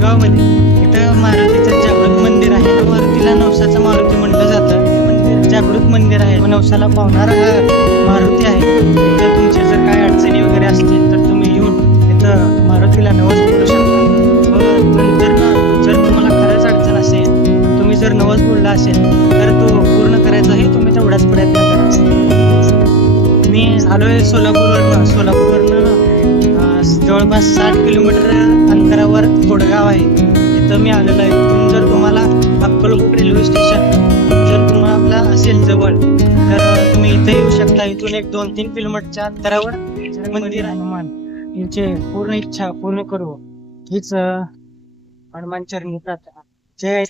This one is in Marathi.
कोडगावमध्ये इथं मारुतीचं जागृत मंदिर आहे. मारुतीला नवसाचं मारुती म्हटलं जातं. हे मंदिर जागृत मंदिर आहे. नवसाला पावणारा हा मारुती आहे. तर तुमच्या जर काय अडचणी वगैरे असतील तर तुम्ही येऊन इथं मारुतीला नवस बोलू शकता. नंतर जर तुम्हाला खरंच अडचण असेल, तुम्ही जर नवस बोलला असेल तर तो पूर्ण करायचा आहे. तुम्ही तेवढाच प्रयत्न करा. मी आलोय सोलापूरवरनं जवळपास 60 किलोमीटर अंतरावर कोडगाव आहे. तिथं मी आलेलो आहे. तिथून जर तुम्हाला अक्कलकोट रेल्वे स्टेशन जर तुम्हाला असेल जवळ तर तुम्ही इथे येऊ शकता. इथून एक 2-3 किलोमीटरच्या अंतरावर मंदिर आहे. हनुमान यांचे पूर्ण इच्छा पूर्ण करू हीच हनुमान चरणी प्रार्थना. जय